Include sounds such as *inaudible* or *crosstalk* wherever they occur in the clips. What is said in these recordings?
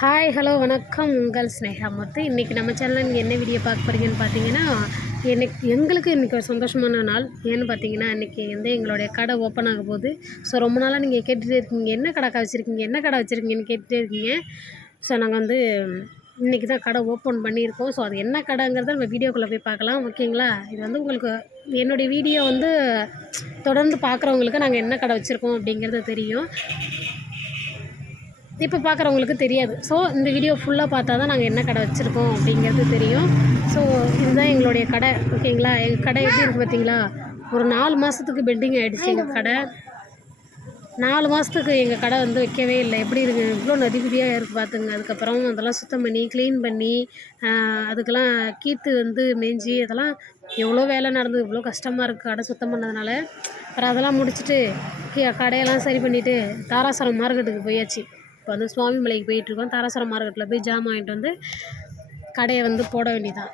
Hi hello வணக்கம். உங்கள் ஸ்னேகா முத்து. இன்றைக்கி நம்ம சேனலில் நீங்கள் என்ன வீடியோ பார்க்க போகிறீங்கன்னு பார்த்தீங்கன்னா எனக்கு எங்களுக்கு இன்றைக்கி ஒரு சந்தோஷமான நாள். ஏன்னு பார்த்தீங்கன்னா இன்றைக்கி வந்து எங்களுடைய கடை ஓப்பன் ஆக போகுது. ஸோ ரொம்ப நாளாக நீங்கள் கேட்டுகிட்டே இருக்கீங்க. என்ன கடை வச்சுருக்கீங்க? என்ன கடை வச்சுருக்கீங்கன்னு கேட்டுகிட்டே இருக்கீங்க. ஸோ நாங்கள் வந்து இன்றைக்கி தான் கடை ஓப்பன் பண்ணியிருக்கோம். ஸோ அது என்ன கடைங்கிறத நம்ம வீடியோக்குள்ளே போய் பார்க்கலாம். ஓகேங்களா இது வந்து உங்களுக்கு என்னுடைய வீடியோ வந்து தொடர்ந்து பார்க்குறவங்களுக்கு நாங்கள் என்ன கடை வச்சுருக்கோம் அப்படிங்கிறது தெரியும். இப்போ பார்க்குறவங்களுக்கு தெரியாது. ஸோ இந்த வீடியோ ஃபுல்லாக பார்த்தா தான் நாங்கள் என்ன கடை வச்சுருக்கோம் அப்படிங்கிறது தெரியும். ஸோ இதுதான் எங்களுடைய கடை. ஓகேங்களா எங்கள் கடை எப்படி இருக்குது பார்த்தீங்களா? ஒரு நாலு மாதத்துக்கு பெண்டிங் ஆகிடுச்சு எங்கள் கடை. நாலு மாதத்துக்கு எங்கள் கடை வந்து வைக்கவே இல்லை. எப்படி இருக்குது இவ்வளோ நதிபதியாக இருக்குது பார்த்துங்க அதுக்கப்புறம் அதெல்லாம் சுத்தம் பண்ணி க்ளீன் பண்ணி அதுக்கெல்லாம் கீத்து வந்து மேய்ஞ்சி அதெல்லாம் எவ்வளோ வேலை நடந்தது இவ்வளோ கஷ்டமாக இருக்குது கடை சுத்தம் பண்ணதுனால. அப்புறம் அதெல்லாம் முடிச்சுட்டு கடையெல்லாம் சரி பண்ணிவிட்டு தாராசுரம் மார்க்கெட்டுக்கு போயாச்சு. இப்போ வந்து சுவாமி மலைக்கு போயிட்டுருக்கோம். தாராசுரம் மார்க்கெட்டில் போய் ஜாம் வாங்கிட்டு வந்து கடையை வந்து போட வேண்டியதான்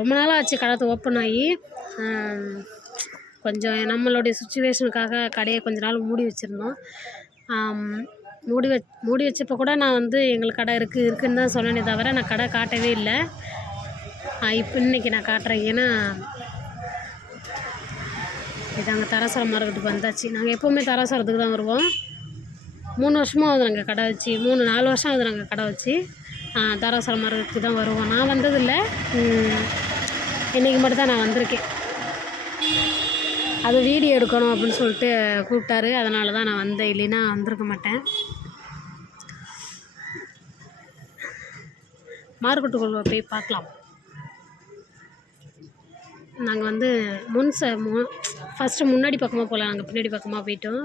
ரொம்ப நாளாக ஆச்சு கடை ஓப்பன் ஆகி. கொஞ்சம் நம்மளுடைய சுச்சுவேஷனுக்காக கடையை கொஞ்ச நாள் மூடி வச்சுருந்தோம். மூடி வச் மூடி வச்சப்போ கூட நான் வந்து எங்களுக்கு கடை இருக்குது இருக்குதுன்னு தான் சொன்னேனே தவிர நான் கடை காட்டவே இல்லை. இப்போ இன்னைக்கு நான் காட்டுறேன். ஏன்னா இதாங்க தராசரம் மார்க்கெட்டுக்கு வந்தாச்சு. நாங்கள் எப்போவுமே தராசரத்துக்கு தான் வருவோம். மூணு வருஷமாக ஆகுது நாங்கள் கடை வச்சு. மூணு நாலு வருஷம் ஆகுது நாங்கள் கடை வச்சு. தாராசுரம் மரத்துக்கு தான் வருவோம். நான் வந்ததில்லை. இன்றைக்கி மட்டும் தான் நான் வந்திருக்கேன். அது வீடியோ எடுக்கணும் அப்படின்னு சொல்லிட்டு கூப்பிட்டாரு. அதனால தான் நான் வந்தேன். இல்லைன்னா வந்திருக்க மாட்டேன். மார்க்கெட்டுக்குள்ளே போய் பார்க்கலாம். நாங்கள் வந்து முன் ச மு ஃபஸ்ட்டு முன்னாடி பக்கமாக போகலாம். நாங்கள் பின்னாடி பக்கமாக போயிட்டோம்.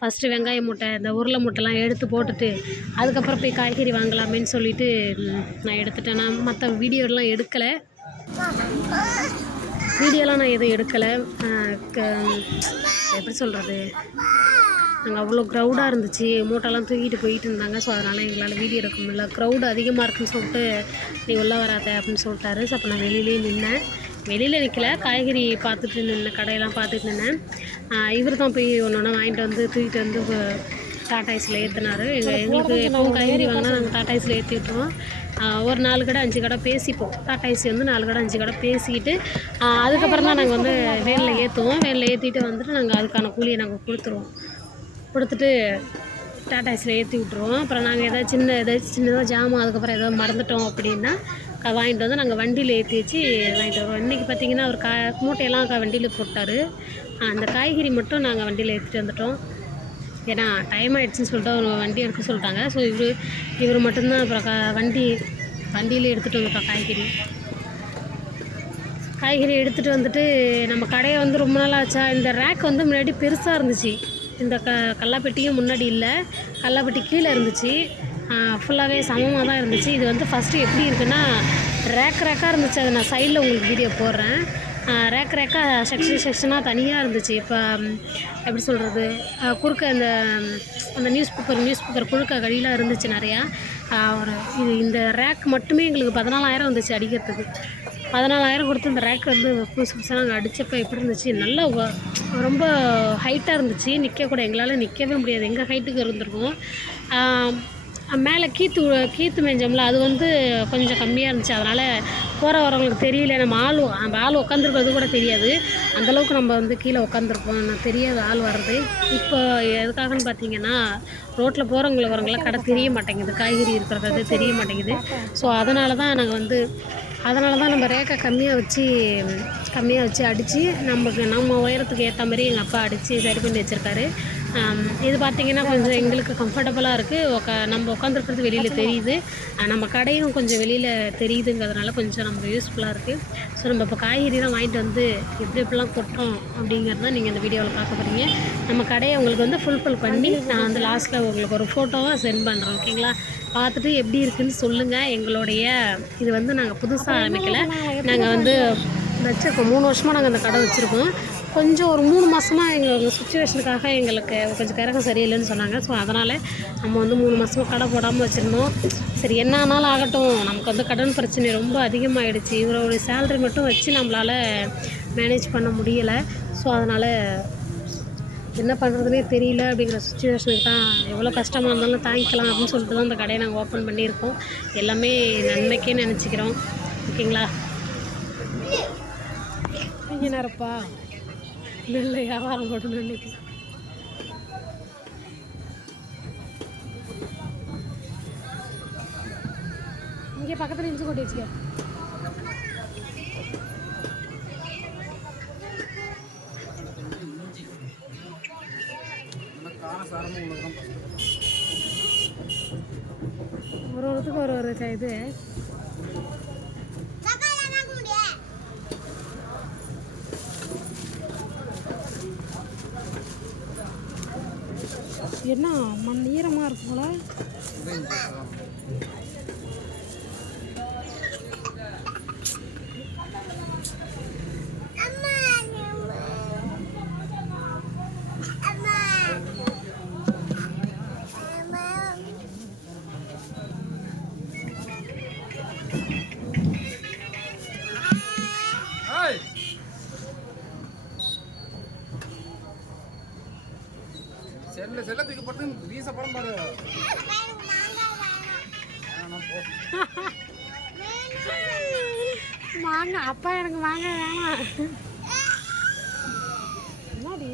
ஃபஸ்ட்டு வெங்காய மூட்டை இந்த உருளை மூட்டைலாம் எடுத்து போட்டுட்டு அதுக்கப்புறம் போய் காய்கறி வாங்கலாமேன்னு சொல்லிட்டு நான் எடுத்துட்டேன். நான் மற்ற வீடியோலாம் எடுக்கலை. வீடியோலாம் நான் எதுவும் எடுக்கலை. எப்படி சொல்கிறது நாங்கள் அவ்வளோ க்ரௌடாக இருந்துச்சு. மூட்டைலாம் தூக்கிட்டு போயிட்டு இருந்தாங்க. ஸோ அதனால் எங்களால் வீடியோ எடுக்க முடியல. க்ரௌடு அதிகமாக இருக்குன்னு சொல்லிட்டு நீ உள்ளே வராத அப்படின்னு சொல்லிட்டாரு. ஸோ அப்போ நான் வெளியிலேயே நின்னேன். வெளியில் நிற்கல காய்கறி பார்த்துட்டு நின்று கடையெல்லாம் பார்த்துட்டு நின்னேன் இவர் தான் போய் ஒன்று ஒன்று வாங்கிட்டு வந்து தூக்கிட்டு வந்து வ- டாடாய்ஸில் ஏற்றினாரு எங்கள் எங்களுக்கு எப்பவும் காய்கறி வாங்கினா நாங்கள் டாடாய்ஸில் ஏற்றி விட்ருவோம் ஒரு நாலு கடை அஞ்சு கடை பேசிப்போம். டாடாய்ஸி வந்து நாலு கடை அஞ்சு கடை பேசிக்கிட்டு அதுக்கப்புறம் தான் நாங்கள் வந்து வேலில் ஏற்றுவோம் வேலில் ஏற்றிட்டு வந்துட்டு நாங்கள் அதுக்கான கூலியை நாங்கள் கொடுத்துருவோம். கொடுத்துட்டு டாடாஸில் ஏற்றி விட்ருவோம் அப்புறம் நாங்கள் ஏதாவது சின்ன ஏதாச்சும் சின்னதாக ஜாமான் அதுக்கப்புறம் ஏதாவது மறந்துட்டோம் அப்படின்னா வாங்கிட்டு வந்து நாங்கள் வண்டியில் ஏற்றி வச்சு வாங்கிட்டு வருவோம். இன்றைக்கி பார்த்தீங்கன்னா அவர் கா மூட்டையெல்லாம் க வண்டியில் போட்டார். அந்த காய்கறி மட்டும் நாங்கள் வண்டியில் ஏற்றிட்டு வந்துட்டோம். ஏன்னா டைம் ஆகிடுச்சின்னு சொல்லிட்டு அவங்க வண்டி எடுக்க சொல்லிட்டாங்க. ஸோ இவர் இவர் மட்டும்தான் அப்புறம் க வண்டி வண்டியில் எடுத்துகிட்டு வந்துட்டோம் காய்கறி. காய்கறி எடுத்துகிட்டு வந்துட்டு நம்ம கடையை வந்து ரொம்ப நாள் ஆச்சா இந்த ரேக் வந்து முன்னாடி பெருசாக இருந்துச்சு. இந்த க கல்லாப்பெட்டியும் முன்னாடி இல்லை. கல்லாப்பெட்டி கீழே இருந்துச்சு. ஃபுல்லாகவே சமமாக தான் இருந்துச்சு. இது வந்து ஃபஸ்ட்டு எப்படி இருக்குன்னா ரேக் ரேக்காக இருந்துச்சு. அதை நான் சைடில் உங்களுக்கு வீடியோ போடுறேன். ரேக் ரேக்காக செக்ஷன் செக்ஷனாக தனியாக இருந்துச்சு. இப்போ எப்படி சொல்கிறது குறுக்க அந்த அந்த நியூஸ் பேப்பர் நியூஸ் பேப்பர் குழுக்க கடியில் இருந்துச்சு நிறையா. ஒரு இது இந்த ரேக் மட்டுமே எங்களுக்கு பதினாலாயிரம் வந்துச்சு அடிக்கிறதுக்கு. பதினாலாயிரம் கொடுத்து இந்த ரேக் வந்து புதுசு புதுசாக நாங்கள் அடித்தப்போ எப்படி இருந்துச்சு? நல்லா ரொம்ப ஹைட்டாக இருந்துச்சு. நிற்கக்கூட எங்களால் நிற்கவே முடியாது. எங்கள் ஹைட்டுக்கு இருந்திருக்கும். மேலே கீத்து கீத்து மேஞ்சோம்ல அது வந்து கொஞ்சம் கம்மியாக இருந்துச்சு. அதனால் போகிற வரவங்களுக்கு தெரியல. நம்ம ஆள் நம்ம ஆள் உட்காந்துருக்கிறது கூட தெரியாது. அந்தளவுக்கு நம்ம வந்து கீழே உட்காந்துருப்போம் தெரியாது ஆள் வர்றது. இப்போ எதுக்காகன்னு பார்த்தீங்கன்னா ரோட்டில் போகிறவங்கள வரவங்களாம் கடை தெரிய மாட்டேங்குது. காய்கறி இருக்கிறது தெரிய மாட்டேங்குது. ஸோ அதனால தான் நாங்கள் வந்து அதனால தான் நம்ம ரேக்கை கம்மியாக வச்சு கம்மியாக வச்சு அடித்து நமக்கு நம்ம உயரத்துக்கு ஏற்ற மாதிரி எங்கள் அப்பா அடித்து சரி பண்ணி வச்சுருக்காரு. இது பார்த்திங்கன்னா கொஞ்சம் எங்களுக்கு கம்ஃபர்டபுளாக இருக்குது உக்கா நம்ம உட்காந்துருக்கிறது வெளியில் தெரியுது. நம்ம கடையும் கொஞ்சம் வெளியில் தெரியுதுங்கிறதுனால கொஞ்சம் நமக்கு யூஸ்ஃபுல்லாக இருக்குது ஸோ நம்ம இப்போ காய்கறிலாம் வாங்கிட்டு வந்து எப்படி எப்படிலாம் கொட்டோம் அப்படிங்கிறத நீங்கள் இந்த வீடியோவில் பார்க்க போகிறீங்க நம்ம கடையை உங்களுக்கு வந்து ஃபுல்ஃபில் பண்ணி நான் வந்து லாஸ்ட்டில் உங்களுக்கு ஒரு ஃபோட்டோவாக சென்ட் பண்ணுறேன் ஓகேங்களா பார்த்துட்டு எப்படி இருக்குன்னு சொல்லுங்கள் எங்களுடைய இது வந்து நாங்கள் புதுசாக ஆரம்பிக்கலை. நாங்கள் வந்து வச்சுருக்கோம். மூணு வருஷமாக நாங்கள் அந்த கடை வச்சுருக்கோம். கொஞ்சம் ஒரு மூணு மாதமாக எங்கள் சுச்சுவேஷனுக்காக எங்களுக்கு கொஞ்சம் கரகம் சரியில்லைன்னு சொன்னாங்க. ஸோ அதனால் நம்ம வந்து மூணு மாதமாக கடை போடாமல் வச்சுருந்தோம். சரி என்ன ஆனாலும் ஆகட்டும். நமக்கு வந்து கடன் பிரச்சனை ரொம்ப அதிகமாகிடுச்சு இவரோட சேலரி மட்டும் வச்சு நம்மளால் மேனேஜ் பண்ண முடியலை. ஸோ அதனால் என்ன பண்ணுறதுனே தெரியல. அப்படிங்கிற சுச்சுவேஷனுக்கு தான் எவ்வளோ கஷ்டமாக இருந்தாலும் தாங்கிக்கலாம் அப்படின்னு சொல்லிட்டு தான் அந்த கடையை நாங்கள் ஓப்பன் பண்ணியிருக்கோம். எல்லாமே நன்மைக்கே நினச்சிக்கிறோம். ஓகேங்களா? நீங்கள் நேரப்பா நெல்ல வியாபாரம் போடணும் இன்னைக்கு இங்கே பக்கத்தில் இஞ்சி கொட்டி வச்சுக்க. ஒரு ஒருத்துக்கு ஒரு ஒரு இது. என்ன மண் ஈரமாக இருக்குங்களா Thank you. *laughs* வாங்க அப்பா எனக்கு வாங்க வேணாம் என்னடி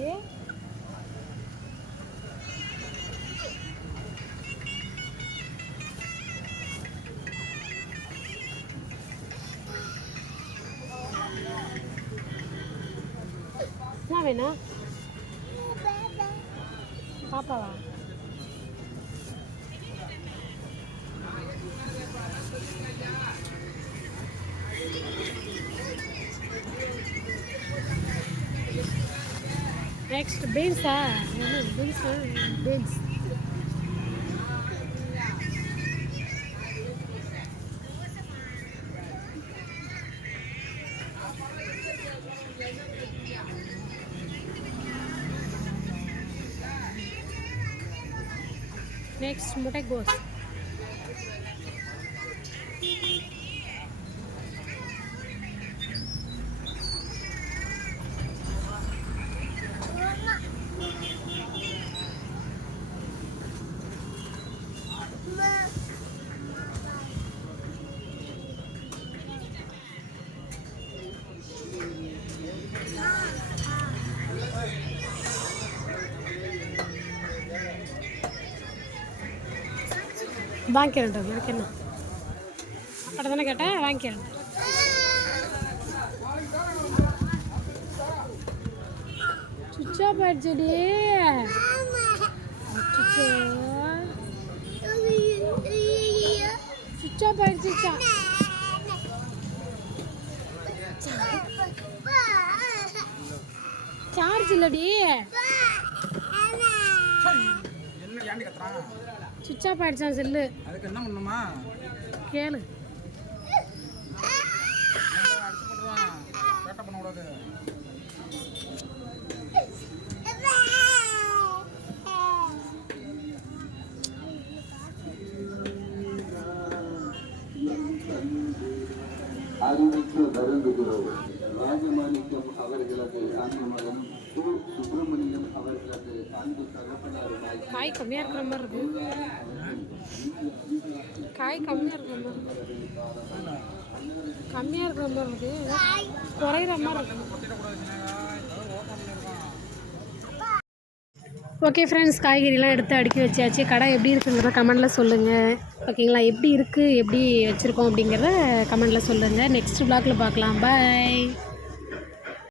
என்ன வேணும் பாப்பாவா Next, beans. Ah. Beans. Beans. Next, what I go? வாங்கிக்கிறேன் எனக்கு என்ன? அப்படி தானே கேட்டேன் வாங்கிக்கிறேன். சுச்சா போயிடுச்சுடி அச்சச்சோ. சுச்சா போயிடுச்சுச்சா சார்ஜ் இல்லடி. என்ன ஏன்னு கத்துறாங்க சுவிட்ச் ஆஃப் ஆயிடுச்சான் செல்லு. அதுக்கு என்ன பண்ணுமா கேளு. அடிச்சு போட்டுருவான் சேட்டை பண்ணக்கூடாது அறிவித்து வருந்துகிறோம். ராஜமாணிக்கம் அவர்களது அன்புமகன் கு. சுப்பிரமணியம் அவர்களது அன்பு தகப்பனாருமாய் காய் கம்மியாக இருக்கிற மாதிரி இருக்கு. காய் கம்மியாக இருக்கிற மாதிரி இருக்கு. கம்மியாக இருக்கிற மாதிரி இருக்கு. குறையிற மாதிரி இருக்கு. ஓகே ஃப்ரெண்ட்ஸ் காய்கறிலாம் எடுத்து அடுக்கி வச்சாச்சு. கடை எப்படி இருக்குங்கிறத கமெண்டில் சொல்லுங்கள் ஓகேங்களா எப்படி இருக்குது எப்படி வச்சுருக்கோம் அப்படிங்கிறத கமெண்டில் சொல்லுங்கள் நெக்ஸ்ட் ப்ளாகில் பார்க்கலாம். பாய்